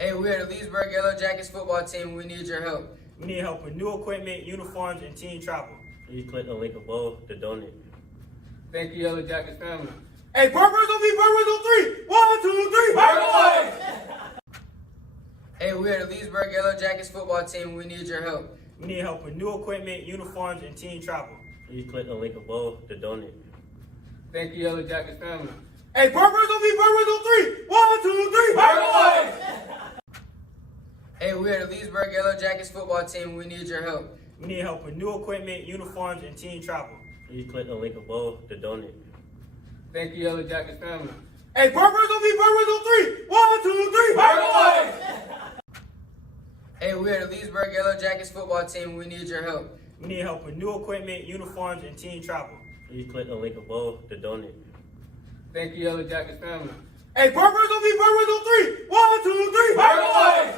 Hey, we are the Leesburg Yellow Jackets football team. We need your help. We need help with new equipment, uniforms, and team travel. Please click the link above to donate. Thank you, Yellow Jackets family. Hey, Burgers on me, Burgers on three. 1, 2, 3, Burger away! Hey, we are the Leesburg Yellow Jackets football team. We need your help. We need help with new equipment, uniforms, and team travel. Please click the link above to donate. Thank you, Yellow Jackets family. Hey, Burgers on me, Burgers on three. 1, 2, 3, Burger away! Hey, we are the Leesburg Yellow Jackets football team. We need your help. We need help with new equipment, uniforms, and team travel. Please click the link above to donate. Thank you, Yellow Jackets family. Hey, Burgers on me, Burgers on three. 1, 2, 3, Burger away! Hey, we are the Leesburg Yellow Jackets football team. We need your help. We need help with new equipment, uniforms, and team travel. Please click the link above to donate. Thank you, Yellow Jackets family. Hey, Burgers on me, Burgers on three. 1, 2, 3, Burger away!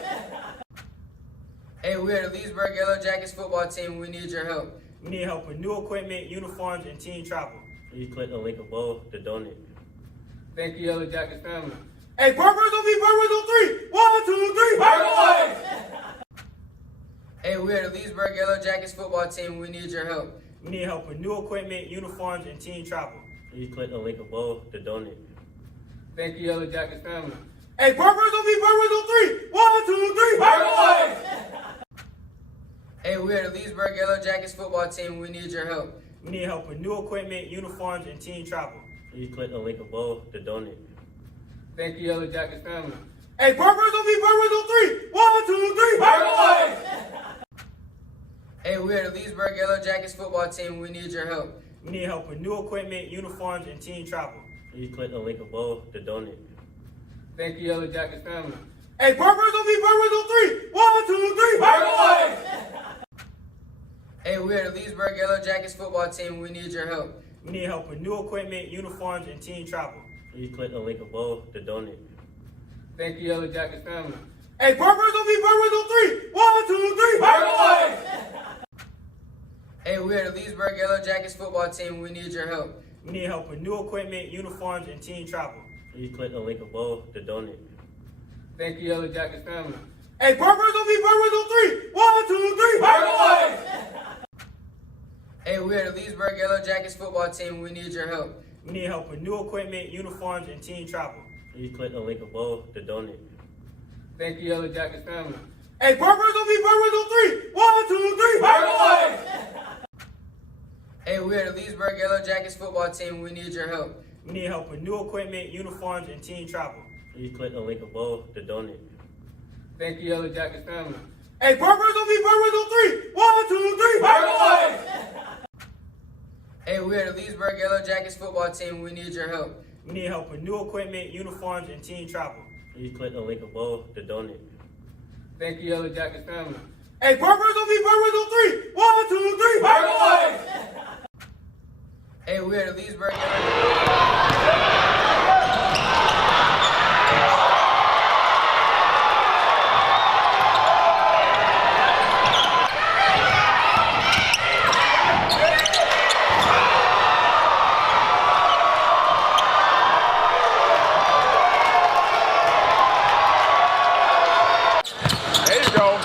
Hey, we are the Leesburg Yellow Jackets football team. We need your help. We need help with new equipment, uniforms, and team travel. Please click the link above to donate. Thank you, Yellow Jackets family. Hey, Burgers on me, Burgers on three. 1, 2, 3, Burger away! Hey, we are the Leesburg Yellow Jackets football team. We need your help. We need help with new equipment, uniforms, and team travel. Please click the link above to donate. Thank you, Yellow Jackets family. Hey, Burgers on me, Burgers on three. 1, 2, 3, Burger away! Hey, we are the Leesburg Yellow Jackets football team. We need your help. We need help with new equipment, uniforms, and team travel. Please click the link above to donate. Thank you, Yellow Jackets family. Hey, Burgers on me, Burgers on three. 1, 2, 3, Burger away! Hey, we are the Leesburg Yellow Jackets football team. We need your help. We need help with new equipment, uniforms, and team travel. Please click the link above to donate. Thank you, Yellow Jackets family. Hey, Burgers on me, Burgers on three. 1, 2, 3, Burger away! Hey, we are the Leesburg Yellow Jackets football team. We need your help. We need help with new equipment, uniforms, and team travel. Please click the link above to donate. Thank you, Yellow Jackets family. Hey, Burgers on me, Burgers on three. 1, 2, 3, Burger away! Hey, we are the Leesburg Yellow Jackets football team. We need your help. We need help with new equipment, uniforms, and team travel. Please click the link above to donate. Thank you, Yellow Jackets family. Hey, Burgers on me, Burgers on three. 1, 2, 3, Burger away! Hey, we are the Leesburg Yellow Jackets football team. We need your help. We need help with new equipment, uniforms, and team travel. Please click the link above to donate. Thank you, Yellow Jackets family. Hey, Burgers on me, Burgers on three. 1, 2, 3, Burger away! Hey, we are the Leesburg Yellow Jackets football team. We need your help. We need help with new equipment, uniforms, and team travel. Please click the link above to donate. Thank you, Yellow Jackets family. Hey, Burgers on me, Burgers on three. 1, 2, 3, Burger away! Hey, we are the Leesburg Yellow Jackets football team. We need your help. We need help with new equipment, uniforms, and team travel. Please click the link above to donate. Thank you, Yellow Jackets family. Hey, Burgers on me, Burgers on three. 1, 2, 3, Burger away! Hey, we are the Leesburg Yellow... There you go.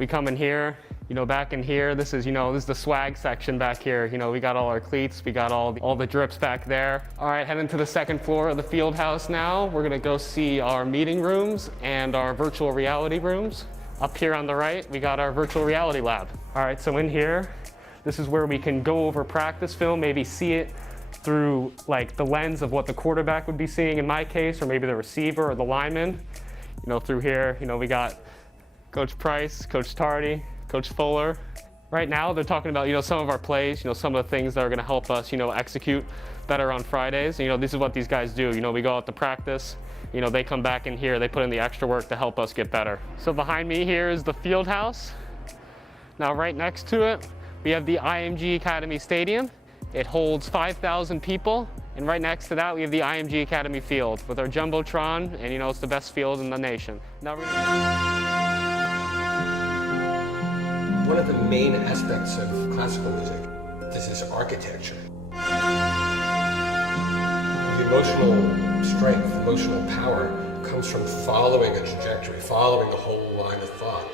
We come in here, back in here, this is the swag section back here. We got all our cleats, we got all the drips back there. All right, heading to the second floor of the field house now. We're gonna go see our meeting rooms and our virtual reality rooms. Up here on the right, we got our virtual reality lab. All right, so in here, this is where we can go over practice film, maybe see it through like the lens of what the quarterback would be seeing in my case, or maybe the receiver or the lineman. Through here, we got Coach Price, Coach Tardy, Coach Fuller. Right now, they're talking about, some of our plays, some of the things that are gonna help us, execute better on Fridays. This is what these guys do. We go out to practice, they come back in here, they put in the extra work to help us get better. So behind me here is the field house. Now right next to it, we have the IMG Academy Stadium. It holds 5,000 people. And right next to that, we have the IMG Academy Field with our Jumbotron, and it's the best field in the nation. Now, one of the main aspects of classical music is this architecture. The emotional strength, emotional power comes from following a trajectory, following a whole line of thought.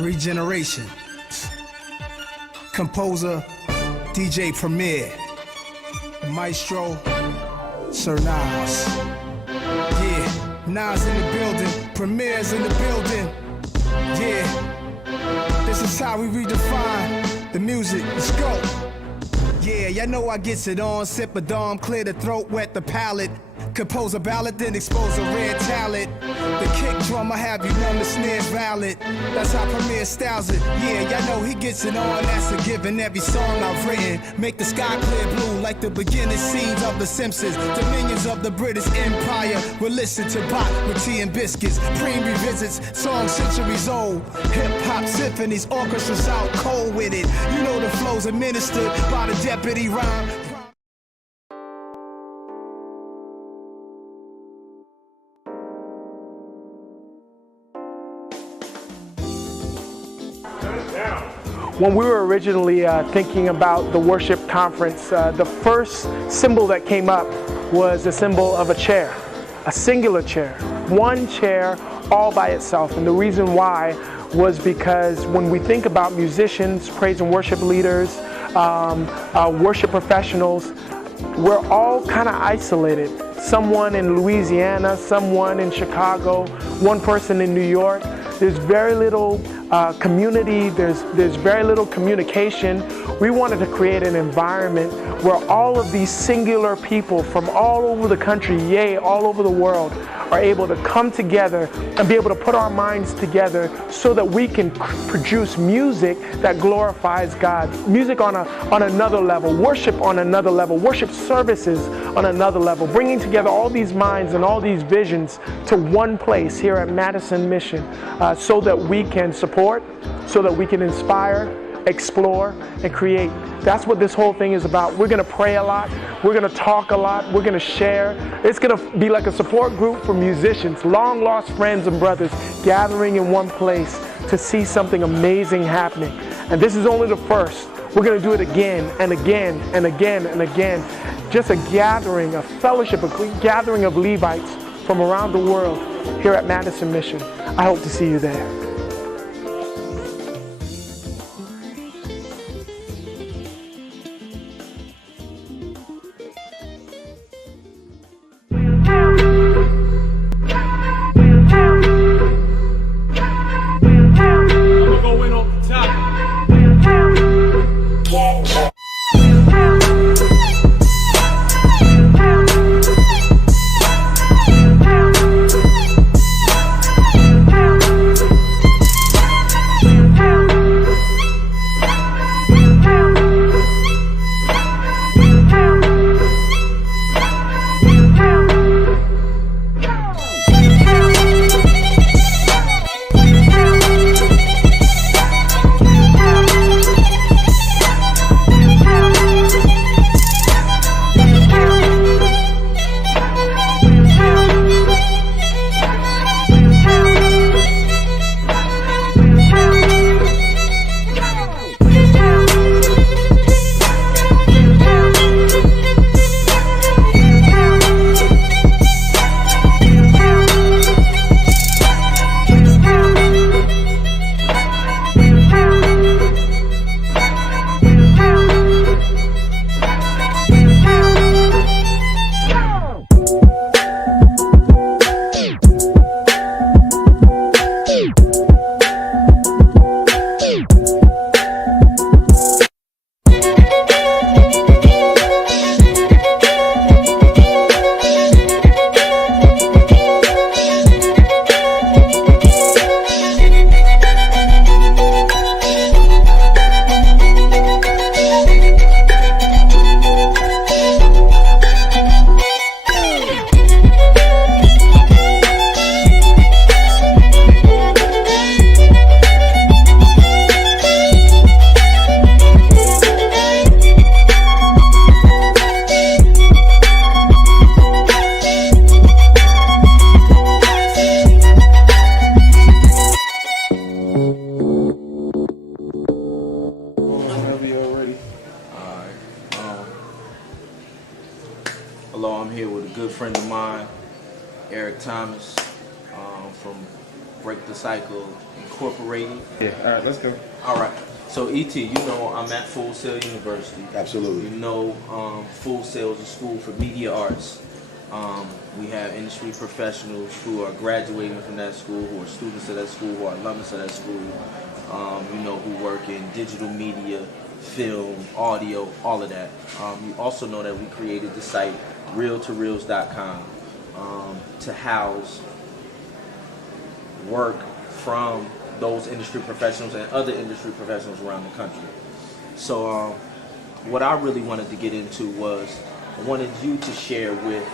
Regeneration. Composer, DJ Premier, Maestro, Sir Nas. Yeah, Nas in the building, Premier's in the building. Yeah, this is how we redefine the music. Let's go. Yeah, y'all know I gets it on, sip a dom, clear the throat, wet the palate. Compose a ballad, then expose a rare talent. The kick drum, I have you know the snare's valid. That's how Premier styles it. Yeah, y'all know he gets it on, that's a given. Every song I've written, make the sky clear blue like the beginning scenes of The Simpsons. Dominions of the British Empire will listen to Bach with tea and biscuits. Preem revisits songs centuries old. Hip-hop symphonies, orchestras out cold with it. You know the flows administered by the deputy rhyme. When we were originally thinking about the worship conference, the first symbol that came up was a symbol of a chair, a singular chair, one chair all by itself. And the reason why was because when we think about musicians, praise and worship leaders, worship professionals, we're all kind of isolated. Someone in Louisiana, someone in Chicago, one person in New York. There's very little community, there's very little communication. We wanted to create an environment where all of these singular people from all over the country, yea, all over the world, are able to come together and be able to put our minds together so that we can produce music that glorifies God. Music on another level, worship on another level, worship services on another level, bringing together all these minds and all these visions to one place here at Madison Mission so that we can support, so that we can inspire, explore, and create. That's what this whole thing is about. We're going to pray a lot. We're going to talk a lot. We're going to share. It's going to be like a support group for musicians, long lost friends and brothers gathering in one place to see something amazing happening. And this is only the first. We're going to do it again and again and again and again. Just a gathering, a fellowship, a gathering of Levites from around the world here at Madison Mission. I hope to see you there. good friend of mine, Eric Thomas, from Break the Cycle Incorporated. Yeah, all right, let's go. All right. So, E.T., you know I'm at Full Sail University. Absolutely. You know Full Sail is a school for media arts. We have industry professionals who are graduating from that school, who are students of that school, who are alumnus of that school, you know, who work in digital media, film, audio, all of that. You also know that we created the site realtoreals.com to house work from those industry professionals and other industry professionals around the country. So what I really wanted to get into was I wanted you to share with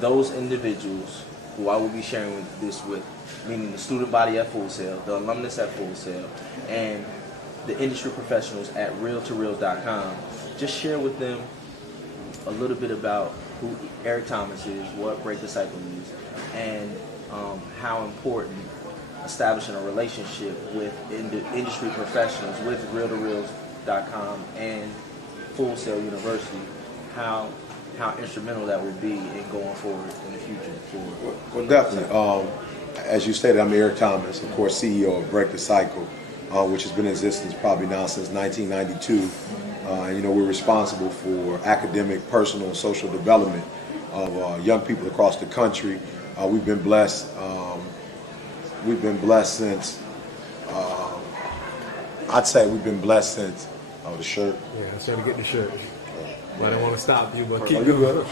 those individuals who I will be sharing this with, meaning the student body at Full Sail, the alumnus at Full Sail, and the industry professionals at realtoreals.com. Just share with them a little bit about who Eric Thomas is, what Break the Cycle is, and how important establishing a relationship with industry professionals with realtoreals.com and Full Sail University, how instrumental that will be in going forward in the future. Well, definitely. As you stated, I'm Eric Thomas, of course, CEO of Break the Cycle, which has been in existence probably now since 1992. And, you know, we're responsible for academic, personal, and social development of young people across the country. We've been blessed. We've been blessed since. I'd say we've been blessed since. Oh, the shirt. Yeah, I tried to get the shirt. But I don't want to stop you, but keep going.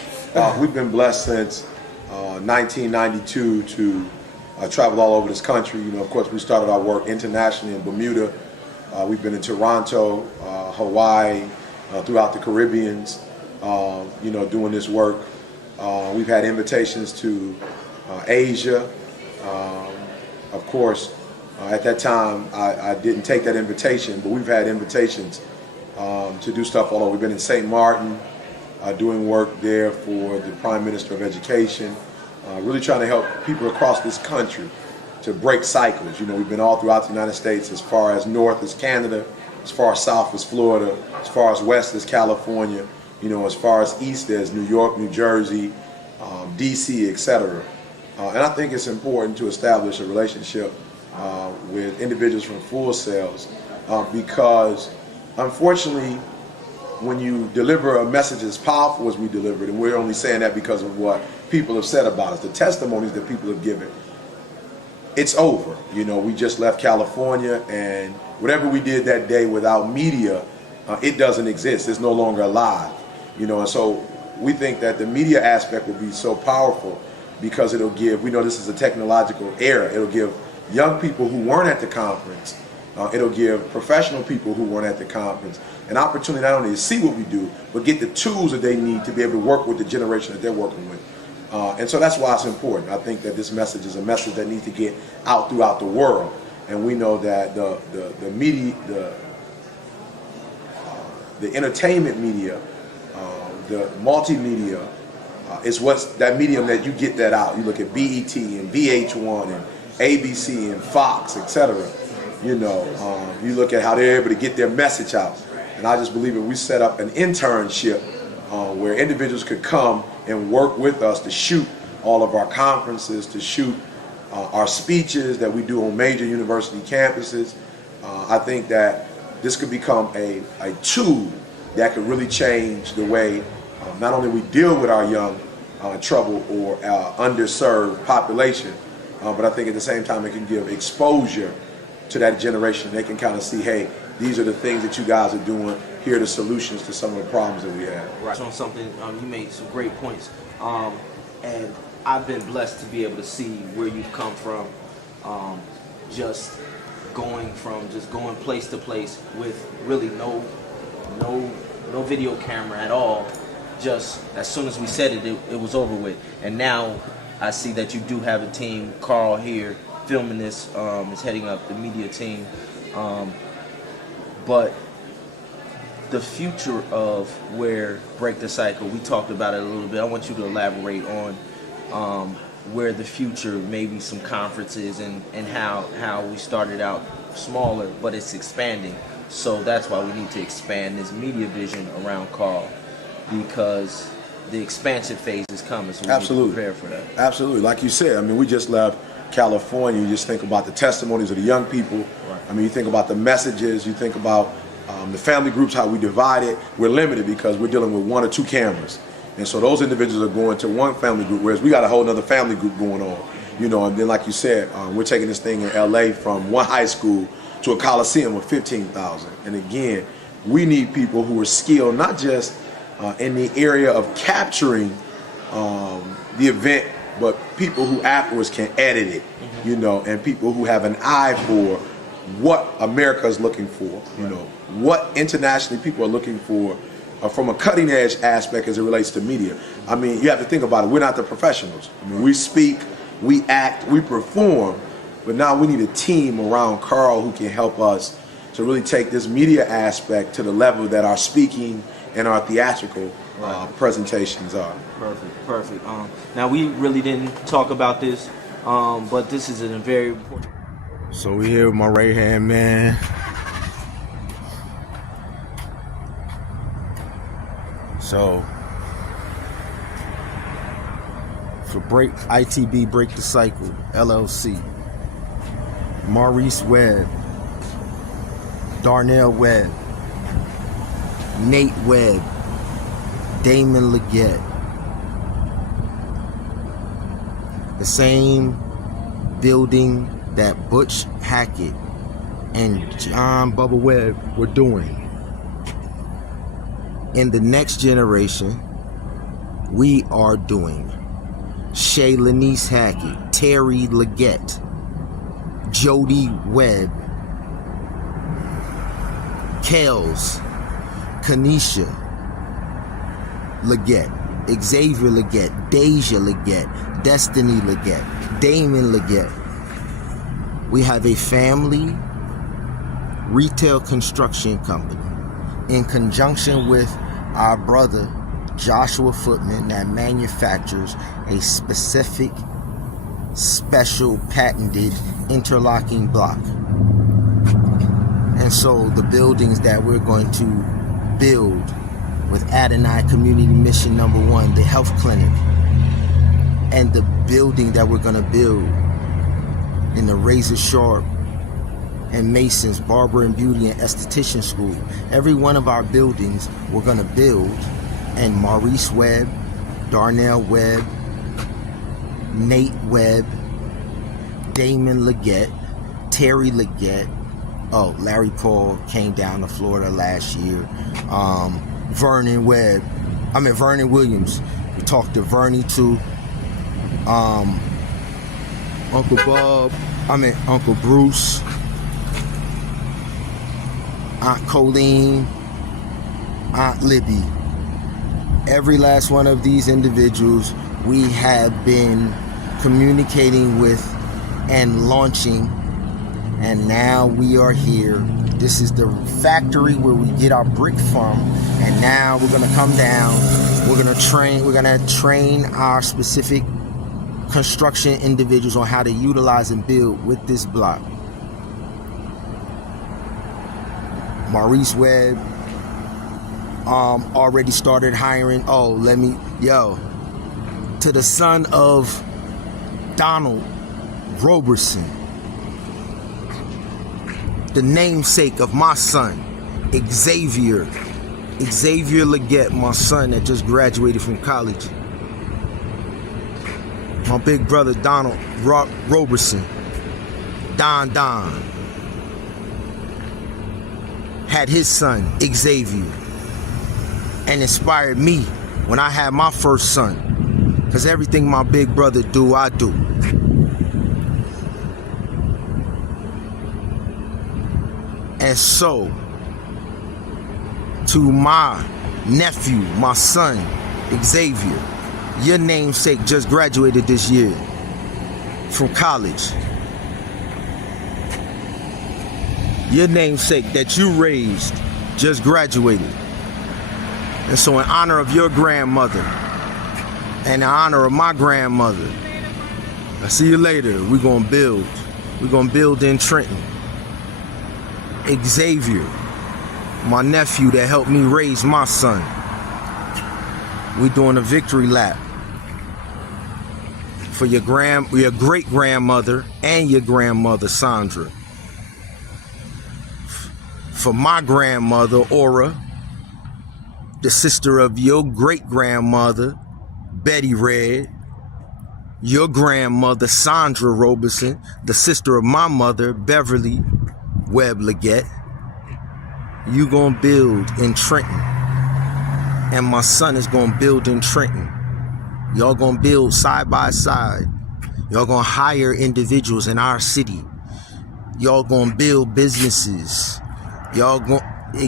We've been blessed since 1992 to travel all over this country. You know, of course, we started our work internationally in Bermuda. We've been in Toronto, Hawaii, throughout the Caribbeans, you know, doing this work. We've had invitations to Asia. Of course, at that time, I didn't take that invitation, but we've had invitations to do stuff all over. We've been in St. Martin, doing work there for the Prime Minister of Education, really trying to help people across this country to break cycles. You know, we've been all throughout the United States, as far as north as Canada, as far as south as Florida, as far as west as California, you know, as far as east as New York, New Jersey, DC, etc. And I think it's important to establish a relationship with individuals from Full Sails because unfortunately, when you deliver a message as powerful as we delivered, and we're only saying that because of what people have said about us, the testimonies that people have given, it's over. You know, we just left California, and whatever we did that day without media, it doesn't exist. It's no longer alive. You know, and so we think that the media aspect will be so powerful because it'll give, we know this is a technological era, it'll give young people who weren't at the conference, it'll give professional people who weren't at the conference an opportunity not only to see what we do, but get the tools that they need to be able to work with the generation that they're working with. And so that's why it's important. I think that this message is a message that needs to get out throughout the world. And we know that the media, the entertainment media, the multimedia is what's that medium that you get that out. You look at BET and VH1 and ABC and Fox, etc. You know, you look at how they're able to get their message out. And I just believe that we set up an internship where individuals could come and work with us to shoot all of our conferences, to shoot our speeches that we do on major university campuses. I think that this could become a tool that could really change the way not only we deal with our young, troubled or underserved population, but I think at the same time it can give exposure to that generation. They can kind of see, hey, these are the things that you guys are doing. Here are the solutions to some of the problems that we have. Right. On something, you made some great points. And I've been blessed to be able to see where you've come from, just going place to place with really no video camera at all. Just as soon as we said it, it was over with. And now I see that you do have a team. Carl here filming this is heading up the media team. But the future of where Break the Cycle, we talked about it a little bit. I want you to elaborate on where the future, maybe some conferences and how we started out smaller, but it's expanding. So that's why we need to expand this media vision around Carl, because the expansion phase is coming, so we Absolutely. need to prepare for that. Absolutely. Like you said, I mean, we just left California. You just think about the testimonies of the young people. Right. I mean, you think about the messages. You think about the family groups, how we divide it. We're limited because we're dealing with 1 or 2 cameras. And so those individuals are going to one family group, whereas we got a whole other family group going on. You know, and then like you said, we're taking this thing in LA from one high school to a coliseum of 15,000. And again, we need people who are skilled, not just in the area of capturing the event, but people who afterwards can edit it, you know, and people who have an eye for what America is looking for, you know, what internationally people are looking for from a cutting edge aspect as it relates to media. I mean, you have to think about it. We're not the professionals. I mean, we speak, we act, we perform, but now we need a team around Carl who can help us to really take this media aspect to the level that our speaking and our theatrical presentations are. Perfect. Now, we really didn't talk about this, but this is a very important. So we here with my right hand man. So for I.T.B. Break the Cycle LLC, Maurice Webb, Darnell Webb, Nate Webb, Damon Legette. The same building that Butch Hackett and John Bubba Webb were doing. In the next generation, we are doing Shay Lanice Hackett, Terry Legette, Jody Webb, Kels, Kanisha Legette, Xavier Legette, Deja Legette, Destiny Legette, Damon Legette. We have a family retail construction company in conjunction with our brother Joshua Footman that manufactures a specific, special, patented interlocking block. And so the buildings that we're going to build with Adonai Community Mission #1, the health clinic, and the building that we're going to build in the Razor Sharp and Mason's Barber and Beauty and Esthetician School. Every one of our buildings we're going to build, and Maurice Webb, Darnell Webb, Nate Webb, Damon Legette, Terry Legette, Larry Paul came down to Florida last year, Vernon Williams. We talked to Vernie too, Uncle Bruce, Aunt Colleen, Aunt Libby. Every last one of these individuals we have been communicating with and launching, and now we are here. This is the factory where we get our brick from, and now we're gonna come down. We're gonna train our specific construction individuals on how to utilize and build with this block. Maurice Webb already started hiring. To the son of Donald Roberson, the namesake of my son, Xavier Legette, my son that just graduated from college. My big brother Donald Roberson, Don, had his son, Xavier, and inspired me when I had my first son. Because everything my big brother do, I do. And so, to my nephew, my son, Xavier, your namesake just graduated this year from college. Your namesake that you raised just graduated. And so in honor of your grandmother and in honor of my grandmother, I'll see you later. We're gonna build. We're gonna build in Trenton. Xavier, my nephew that helped me raise my son. We doing a victory lap for your great grandmother and your grandmother Sandra. For my grandmother Aura, the sister of your great grandmother Betty Red, your grandmother Sandra Robeson, the sister of my mother Beverly Webb Legette. You gonna build in Trenton, and my son is gonna build in Trenton. Y'all gonna build side by side. Y'all gonna hire individuals in our city. Y'all gonna build businesses. Y'all gonna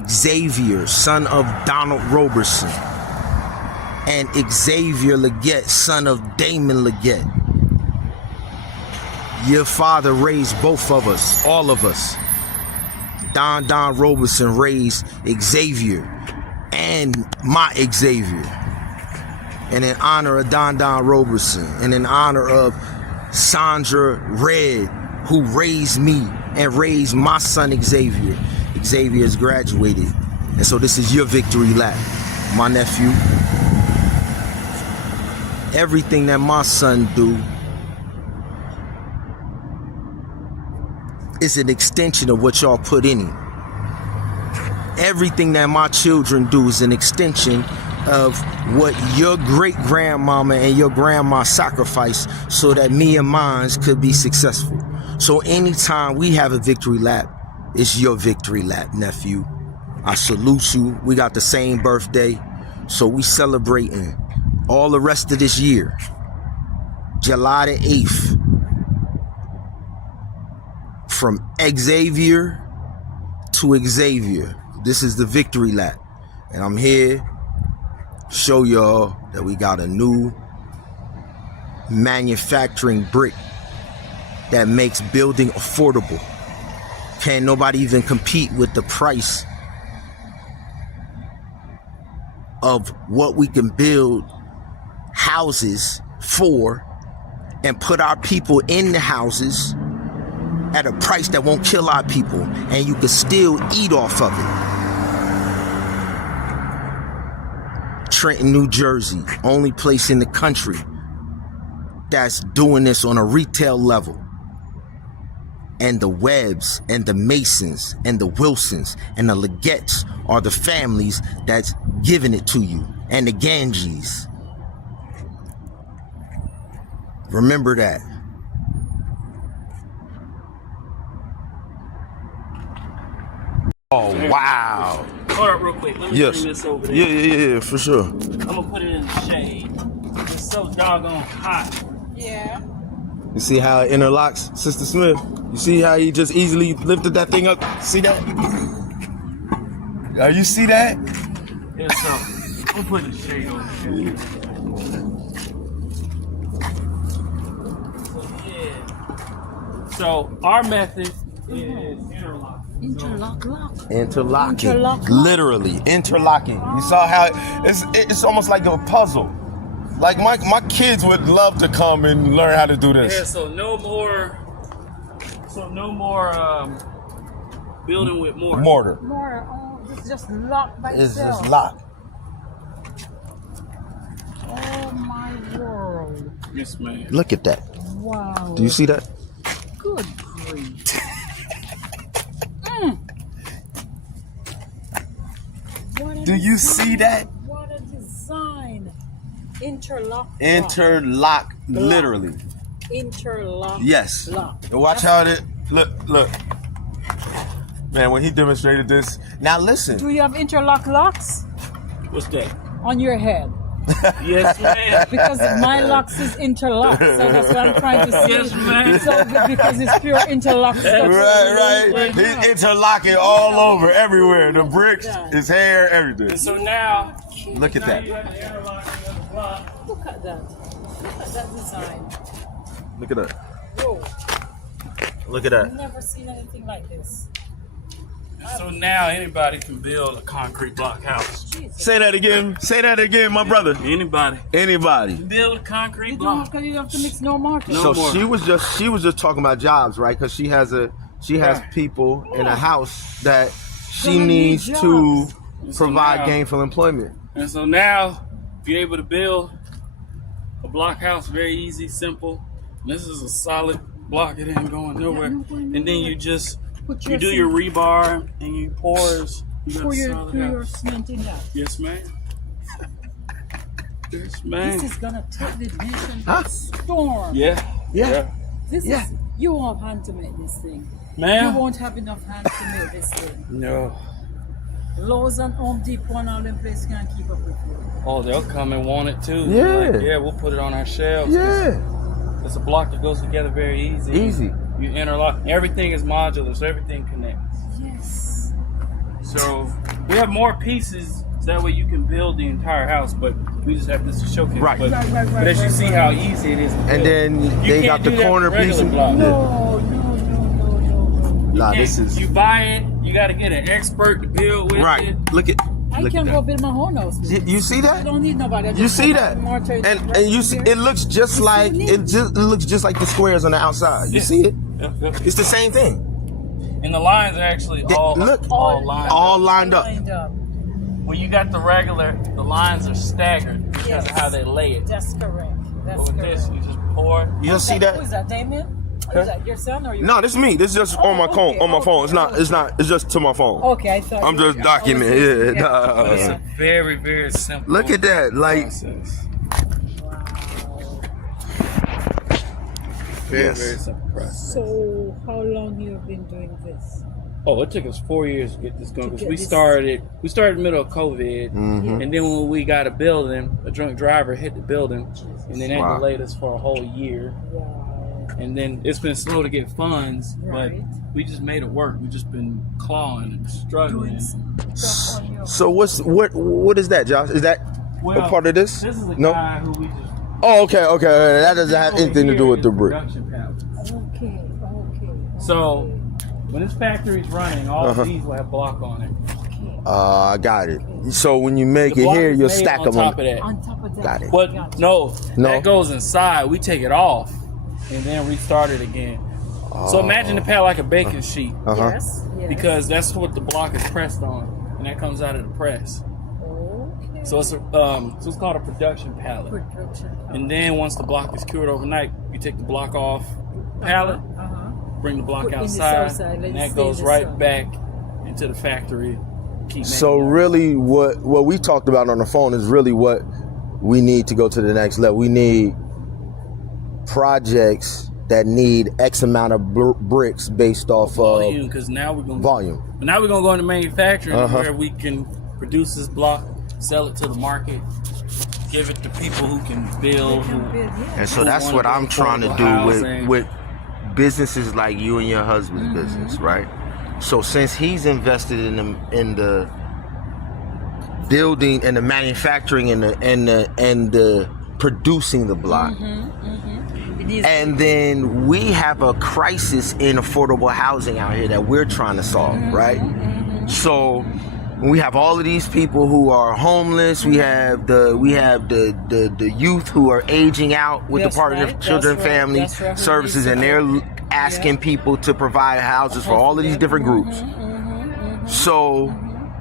Xavier, son of Donald Roberson, and Xavier Legette, son of Damon Legette. Your father raised both of us, all of us. Don Roberson raised Xavier and my Xavier. And in honor of Don Roberson, and in honor of Sandra Red, who raised me and raised my son Xavier. Xavier has graduated. And so this is your victory lap, my nephew. Everything that my son do is an extension of what y'all put in him. Everything that my children do is an extension of what your great grandmama and your grandma sacrificed so that me and mine could be successful. So anytime we have a victory lap, it's your victory lap, nephew. I salute you. We got the same birthday, so we celebrating all the rest of this year. July the 8th. From Xavier to Xavier. This is the victory lap. And I'm here to show y'all that we got a new manufacturing brick that makes building affordable. Can't nobody even compete with the price of what we can build houses for and put our people in the houses at a price that won't kill our people, and you can still eat off of it. Trenton, New Jersey, only place in the country that's doing this on a retail level. And the Webbs and the Masons and the Wilsons and the Legettes are the families that's giving it to you, and the Ganges. Remember that. Oh, wow. Hold up real quick. Let me bring this over there. Yeah, for sure. I'm gonna put it in the shade. It's so doggone hot. Yeah. You see how it interlocks, Sister Smith? You see how he just easily lifted that thing up? See that? You see that? Yeah, so I'm putting the shade on here. So, yeah. So our method is interlock. Interlocking. Literally interlocking. You saw how it's almost like a puzzle. Like my kids would love to come and learn how to do this. Yeah, so no more building with mortar. More, it's just locked by It's itself. just locked. Oh my world. Yes, ma'am. Look at that. Wow. Do you see that? Good grief. Do you see that? What a design. Interlock. Interlock, literally. Interlock. Yes. Lock. And watch how it look. Man, when he demonstrated this. Now listen. Do you have interlock locks What's that? on your head? Yes, ma'am. Because my locks is interlocked, so that's what I'm trying to see. Yes, ma'am. So because it's pure interlock stuff. Right. He's interlocking all over, everywhere. The bricks, his hair, everything. And so now, Look at that. you have the interlock on the other block. Look at that. Look at that design. Look at that. Whoa. Look at that. I've never seen anything like this. So now anybody can build a concrete block house. Say that again. Say that again, my brother. Anybody. Build a concrete You block. don't, you have to mix no mortar. No So more. she was just talking about jobs, right? Because she has people in a house that she many needs to jobs. provide now- gainful employment. And so now if you're able to build a block house, very easy, simple. This is a solid block, it ain't going nowhere. And then you just you do your rebar and you pours. You got a solid your house. cement in that. Yes, ma'am. Yes, ma'am. This is gonna take the nation by storm. Yeah. This is you won't have hand to make this thing. Ma'am. You won't have enough hands to make this thing. No. Lowe's and Home Depot and all them places can't keep up with you. Oh, they'll come and want it too. Yeah. Like, yeah, we'll put it on our shelves. Yeah. It's a block that goes together very easy. Easy. You interlock. Everything is modular, so everything connects. Yes. So we have more pieces, so that way you can build the entire house. But we just have this to showcase. Right. But as you see how easy it is. To build. And then You they can't got the do that corner with regular pieces. blocks. No. Nah, this is You buy it. You got to get an expert to build with right. it. Look at. I Look can at go that. build my own house. You see that? I don't need nobody. I You just see put that? mortar And you see, it looks just like it looks just like the squares on the outside. You Yeah. see it? Yep. It's the same thing. And the lines are actually all lined up. Lined up. When you got the regular, the lines are staggered because of how they lay it. That's correct. But with this, you just pour. You don't see that? Who is that, Damien? Is that your son or your? No, this is me. This is just on my phone. On my phone. It's not. It's just to my phone. Okay, I thought. I'm just documenting. Yeah. But it's a very, very simple. Look at that. Like. Process. Yes. Very simple process. So, how long you have been doing this? Oh, it took us 4 years to get this going because get we this- started in the middle of COVID, Mhm. and then when we got a building, a drunk driver hit the building, and then that Wow. delayed us for a whole year. And then it's been slow to get funds, but we just made it work. We just been clawing and struggling. So what is that, Josh? Is that a part of this? This is a No. guy who we just. Oh, okay. That doesn't have anything to do with the brick. Production pallets. Okay. So when this factory's running, all of these will have block on it. I got it. So when you make The it block here, is you'll made stack on them top of that. On top of that. Got it. But no, No. that goes inside. We take it off and then restart it again. So imagine the pad like a baking sheet. Yes. Because that's what the block is pressed on, and that comes out of the press. So it's it's called a production pallet. And then once the block is cured overnight, you take the block off pallet, bring the block Put in the outside, outside, let and it that stay in goes the right sun. back into the factory. Keep So making really, what we talked about on the phone is really what we need to go to the next level. We need projects that need X amount of bricks based off volume, because now we're gonna volume. But now we're gonna go into manufacturing Uh-huh. where we can produce this block, sell it to the market, give it to people who can build. And so that's what I'm trying to do with businesses like you and your husband's business, right? So since he's invested in the building and the manufacturing and the producing the block. And then we have a crisis in affordable housing out here that we're trying to solve, right? So we have all of these people who are homeless. We have the youth who are aging out with That's Department right, of Children and that's right, Family that's right. Services, and they're asking people to provide houses for all of these different groups. So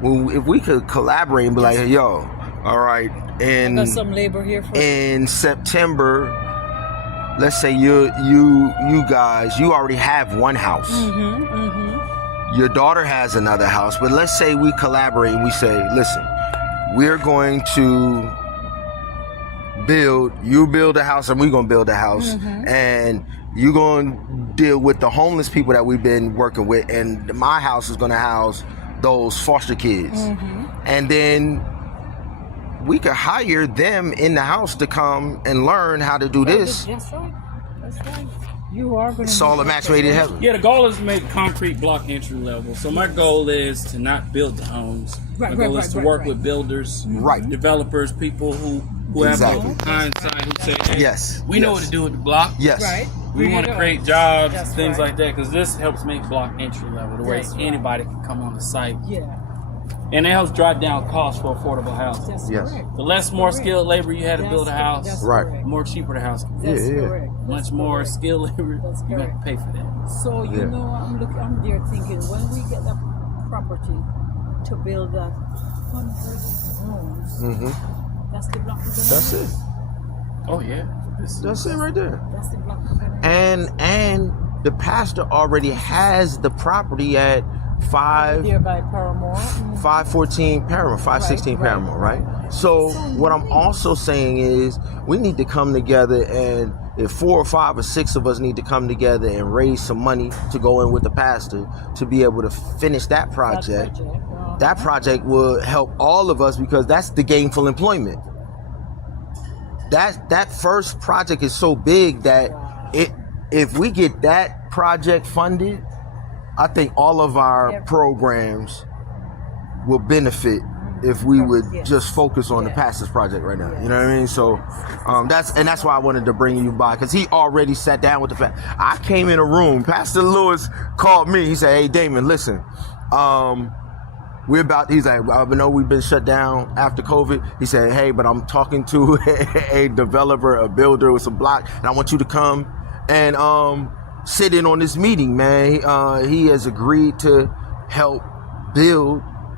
if we could collaborate and be like, yo, all right, I got some labor here for in September, let's say you guys, you already have one house. Your daughter has another house, but let's say we collaborate and we say, listen, we're going to you build a house and we're going to build a house, and you're going to deal with the homeless people that we've been working with, and my house is going to house those foster kids. And then we could hire them in the house to come and learn how to do this. That's right. That's right. You are going to. It's all a match made in heaven. Yeah, the goal is to make concrete block entry level. So my goal is to not build the homes. Right, my goal right, is to right, work right. with builders, Right. developers, people who Exactly. have a hindsight who say, hey, Yes. we know what to do with the block. Yes. Right. We want to do. create jobs, That's things right. like that, because this helps make block entry level, the way That's right. anybody can come on the site. Yeah. And it helps drive down costs for affordable housing. That's Yes. correct. The less more skilled labor you had to build a house, That's Right. correct. the more cheaper the house can be. That's Yeah, yeah. correct. Much That's more correct. skilled labor, That's you got correct. to pay for that. So you Yeah. know, I'm there thinking when we get the property to build that 100 homes, That's the block. That's it. Oh yeah. That's it right there. That's the block. And the pastor already has the property at There by Paramore. 514 Paramore, 516 Paramore, right? So what I'm also saying is we need to come together, and if 4 or 5 or 6 of us need to come together and raise some money to go in with the pastor to be able to finish that project. That project will help all of us because that's the gainful employment. That first project is so big that if we get that project funded, I think all of our programs will benefit if we would just focus on the pastor's project right now. You know what I mean? So that's why I wanted to bring you by, because he already sat down with the pastor. I came in a room. Pastor Lewis called me. He said, "Hey, Damon, listen. He's like, I know we've been shut down after COVID." He said, "Hey, but I'm talking to a developer, a builder with some block, and I want you to come and sit in on this meeting, man. He has agreed to help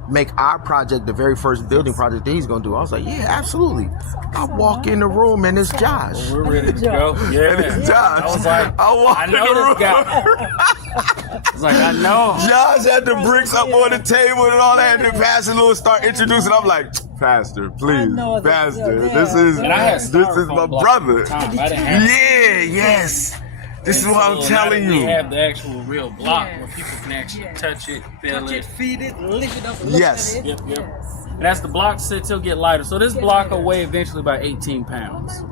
make our project the very first building project that he's gonna do." I was like, "Yeah, absolutely." I walk in the room and it's Josh. Well, we're ready to go. Yeah, and it's Josh. I was like, I know this guy. I was like, I know. Josh had the bricks up on the table and all that, and then Pastor Lewis start introducing. I'm like, "Pastor, please, Pastor, this is my brother." Yes. This is what I'm telling you. We have the actual real block where people can actually touch it, feel it, feed it, lift it up, look yes. at it. Yep. And as the block sits, it'll get lighter. So this block will weigh eventually about 18 pounds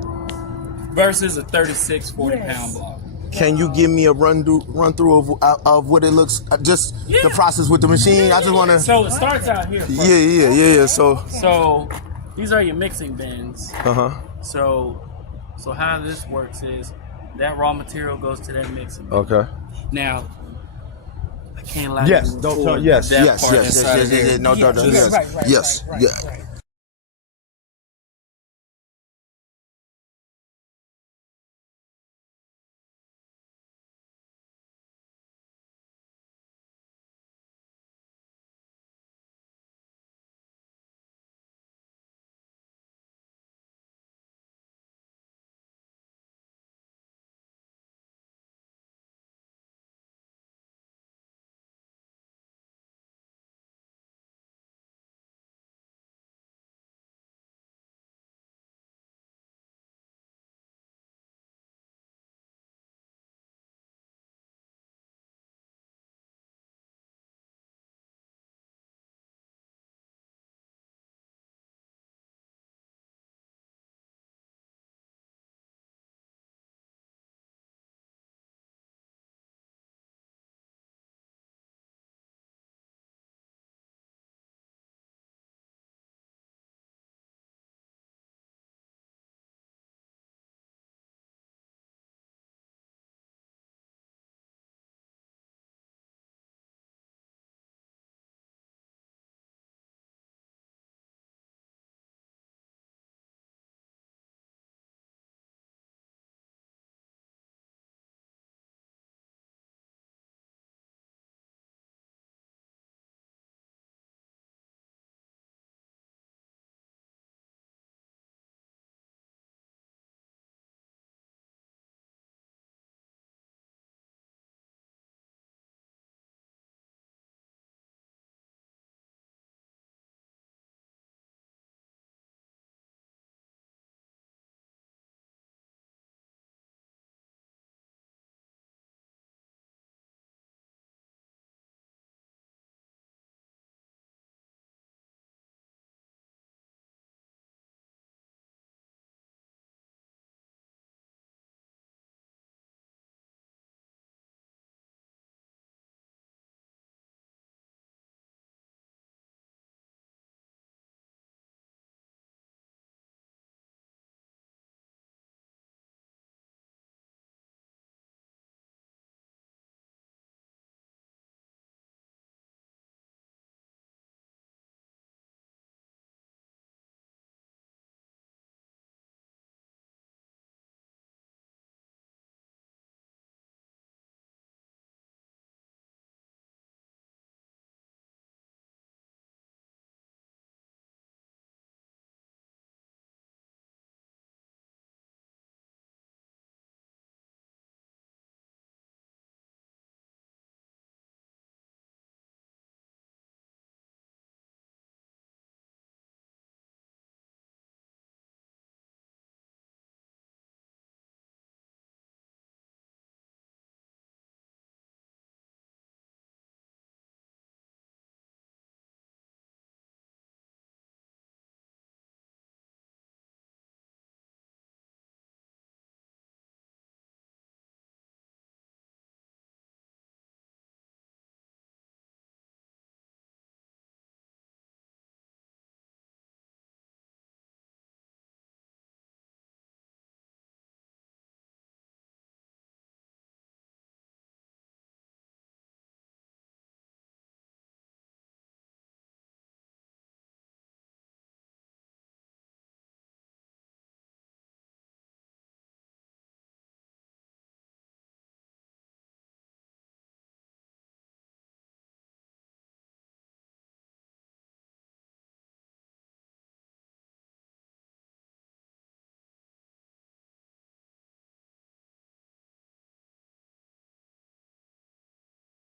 versus a 36, 40-pound block. Can you give me a run through of what it looks, just the process with the machine? I just want to. So it starts out here first. Yeah. So these are your mixing bins. So how this works is that raw material goes to that mixing bin. Okay. Now, I can't lie. Yes. to you Don't before tell. Yes. that part inside of there. No. Yes.